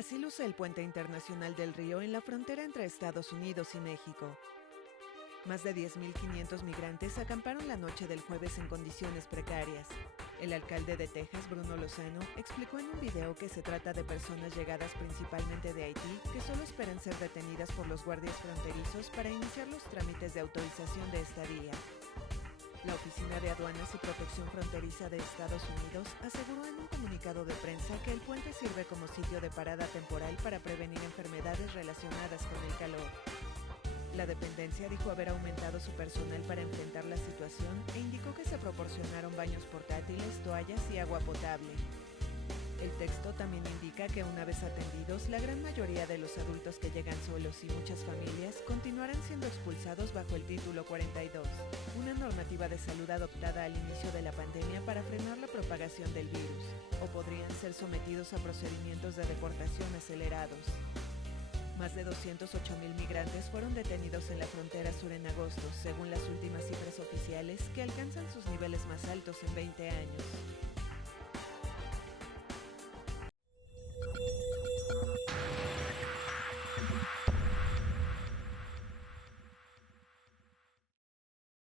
Así luce el puente internacional del Río en la frontera entre Estados Unidos y México. Más de 10.500 migrantes acamparon la noche del jueves en condiciones precarias. El alcalde de Texas, Bruno Lozano, explicó en un video que se trata de personas llegadas principalmente de Haití que solo esperan ser detenidas por los guardias fronterizos para iniciar los trámites de autorización de estadía. La Oficina de Aduanas y Protección Fronteriza de Estados Unidos aseguró en un comunicado de prensa que el puente sirve como sitio de parada temporal para prevenir enfermedades relacionadas con el calor. La dependencia dijo haber aumentado su personal para enfrentar la situación e indicó que se proporcionaron baños portátiles, toallas y agua potable. El texto también indica que una vez atendidos, la gran mayoría de los adultos que llegan solos y muchas familias continuarán siendo expulsados bajo el Título 42, una normativa de salud adoptada al inicio de la pandemia para frenar la propagación del virus, o podrían ser sometidos a procedimientos de deportación acelerados. Más de 208.000 migrantes fueron detenidos en la frontera sur en agosto, según las últimas cifras oficiales, que alcanzan sus niveles más altos en 20 años.